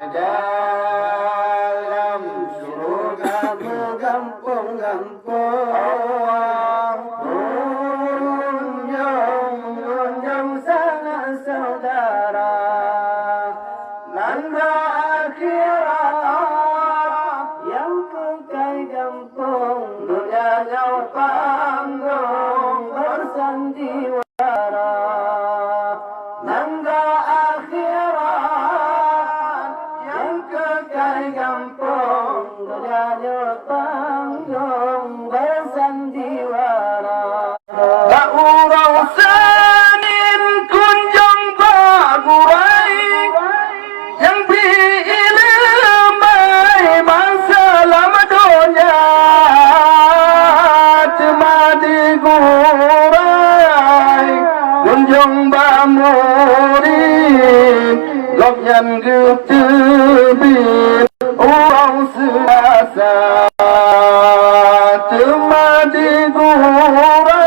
dalam surgamu kampung-kampung menunjang sanak saudara nanda akhirat yang kekal kampung dunia jauh panggung bersandiwara nanda akhirat yang kekal kampung dunia jauh panggung bersandiwara Ba'urau sanin kunjung bagurai yang diilmai masalah dunia cuma digurai kunjung bamurid lokyan getebin orang selasa cuma digurai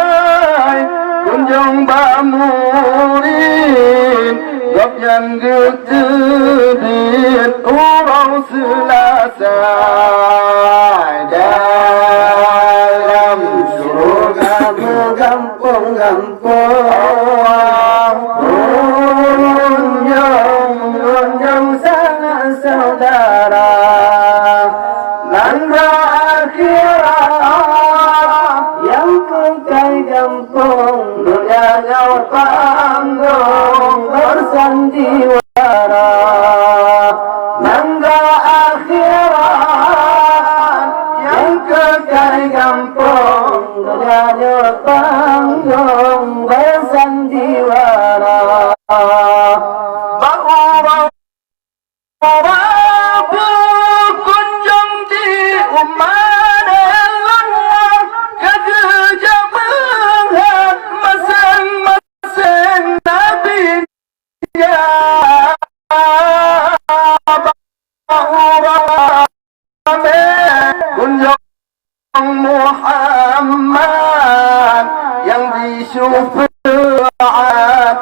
kunjung bamurid lokyan getebin orang selasa dalam surgamu kampung-kampung menunjang sanak saudara nanda akhirat yang kekal kampung dunia jauh panggung bersandiwara nanda akhirat yang kekal kampung dunia jauh panggung bersandiwara Rabu kunjung di umat Allah kerja melihat masing-masing Nabi ya kunjung Muhammad yang disyufaat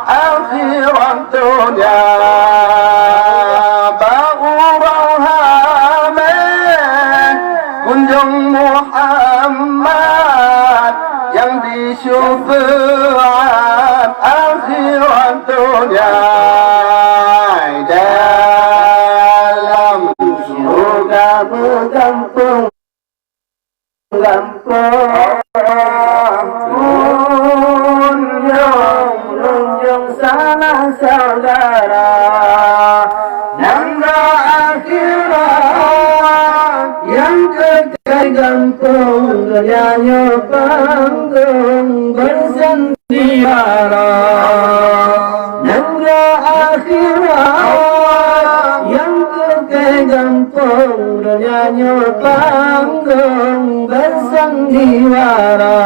akhirat dunia kunjung Muhammad yang disyufaat akhirat dunia dalam surgamu kampung menunjang sanak saudara nanda akhirat yang kekal kampung dunia panggung bersandiwara nanda akhirat yang kekal kampung dunia panggung bersandiwara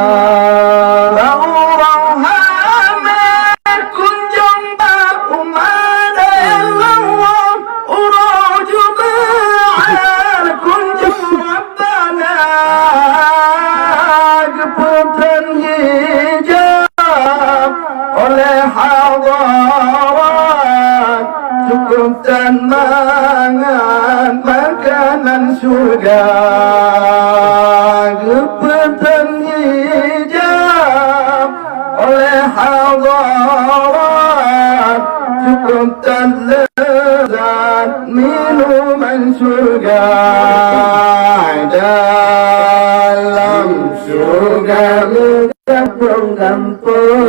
dan mangan makanan surga kepetan hijab oleh hadarat cukup dan lezat minuman surga dalam surga kampung-kampung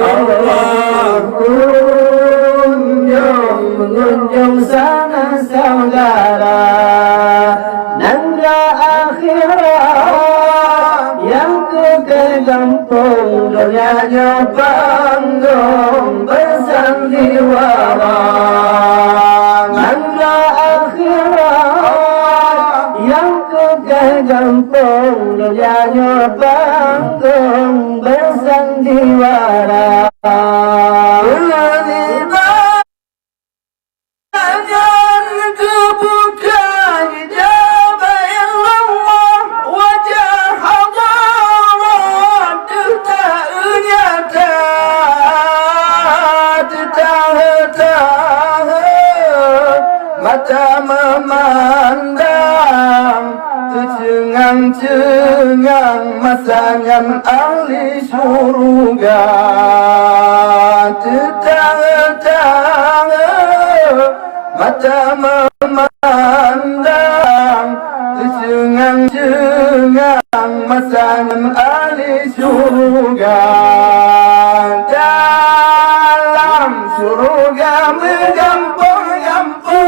mengunjung sanak saudara nanda akhirat yang kekal kampung dunia panggung bersandiwara nanda akhirat yang kekal kampung dunia panggung bersandiwara Mata memandang tercengang-cengang masangan ahli surga tetang-tetang mata memandang tercengang-cengang masangan ahli surga dalam surga menggampang-gampang